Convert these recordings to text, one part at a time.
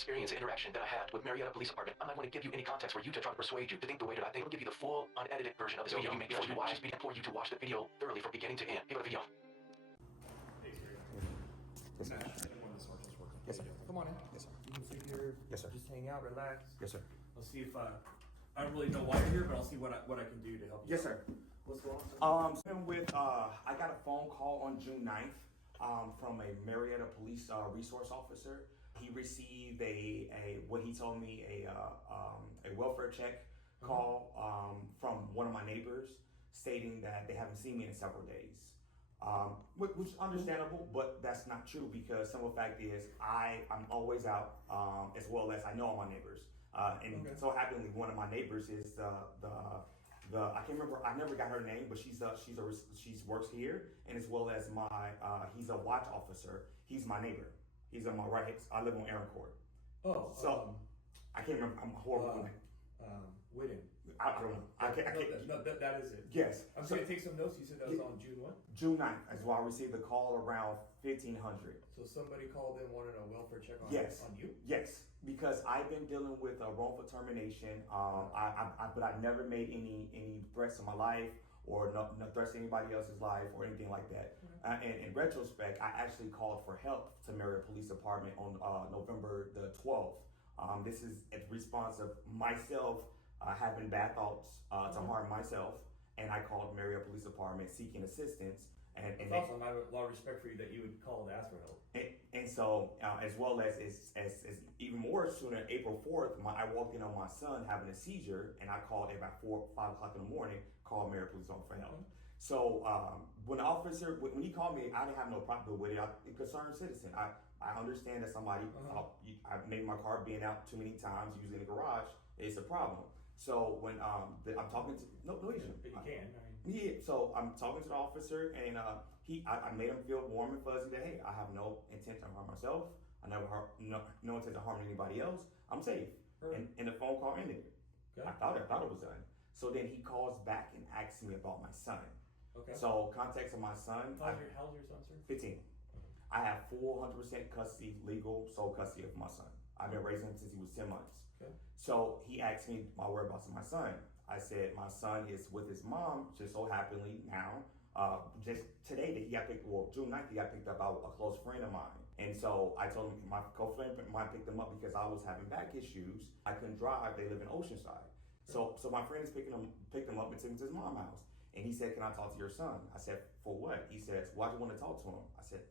experience and interaction that I had with Murrieta Police Department. I'm not going to give you any context for you to try to persuade you to think the way that I think. I'll give you the full, unedited version of this video. Before you watch this video, for you to watch the video thoroughly from beginning to end. Here go the video. Yes, sir. Come on in. Yes, sir. You can sit here. Yes, sir. Just hang out, relax. Yes, sir. I'll see if I don't really know why you're here, but I'll see what I can do to help you. Yes, sir. What's going on? I got a phone call on June 9th from a Murrieta Police resource officer. He received what he told me a welfare check call from one of my neighbors stating that they haven't seen me in several days. Which is understandable, but that's not true because some of the fact is I'm always out, as well as I know all my neighbors. So happily one of my neighbors is I can't remember, I never got her name, but she works here, and as well as he's a watch officer. He's my neighbor. He's on my right. I live on Aaron Court. Oh, so I can't remember. I'm horrible. Whitting. I don't know. I can't. No, that is it. Yes. I'm going to take some notes. You said that was on June what? June 9th. That's why I received a call around 1500. So somebody called in wanted a welfare check on you? Yes, because I've been dealing with a wrongful termination. But I've never made any threats to my life or no threats to anybody else's life or anything like that. And in retrospect, I actually called for help to Murrieta Police Department on November the 12th. This is a response of myself having bad thoughts to harm myself, and I called Murrieta Police Department seeking assistance. And also, I have a lot of respect for you that you would call to ask for help. And so, as well as even more sooner, April 4th, I walked in on my son having a seizure, and I called at about 5 o'clock in the morning, called Murrieta Police Department for help. So when the officer, when he called me, I didn't have no problem with it. I'm a concerned citizen. I understand that somebody, maybe my car being out too many times, using the garage, is a problem. So when I'm talking to, no issue. But you can. Yeah, so I'm talking to the officer, and I made him feel warm and fuzzy that, hey, I have no intent to harm myself. I never no intent to harm anybody else. I'm safe. Right. And the phone call ended. Okay. I thought it was done. So then he calls back and asks me about my son. Okay. So context of my son. How's your son, sir? 15. I have full 100% custody, legal sole custody of my son. I've been raising him since he was 10 months. Okay. So he asked me my whereabouts of my son. I said my son is with his mom, just so happily now. Just today that he got picked, June 9th, he got picked up by a close friend of mine. And so I told him my co-friend of mine picked him up because I was having back issues. I couldn't drive. They live in Oceanside. So my friend is picked him up and took him to his mom's house. And he said, can I talk to your son? I said, for what? He says, why do you want to talk to him? I said,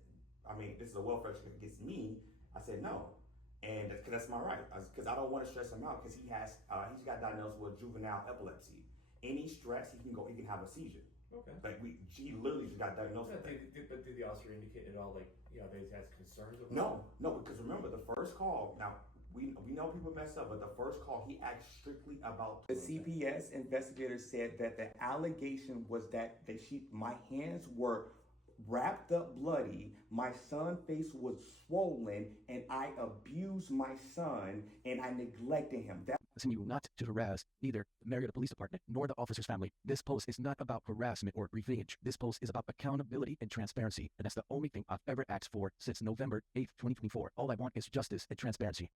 this is a welfare check against me. I said, no. And that's my right, because I don't want to stress him out, because he's got diagnosed with juvenile epilepsy. Any stress, he can have a seizure. Okay. Like he literally just got diagnosed with that. Did the officer indicate at all, like, they has concerns about No, because remember the first call. Now we know people mess up, but the first call he asked strictly about. The CPS investigator said that the allegation was that my hands were wrapped up bloody, my son's face was swollen, and I abused my son and I neglected him. Asking you not to harass either the Murrieta Police Department nor the officer's family. This post is not about harassment or revenge. This post is about accountability and transparency, and that's the only thing I've ever asked for since November 8th, 2024. All I want is justice and transparency.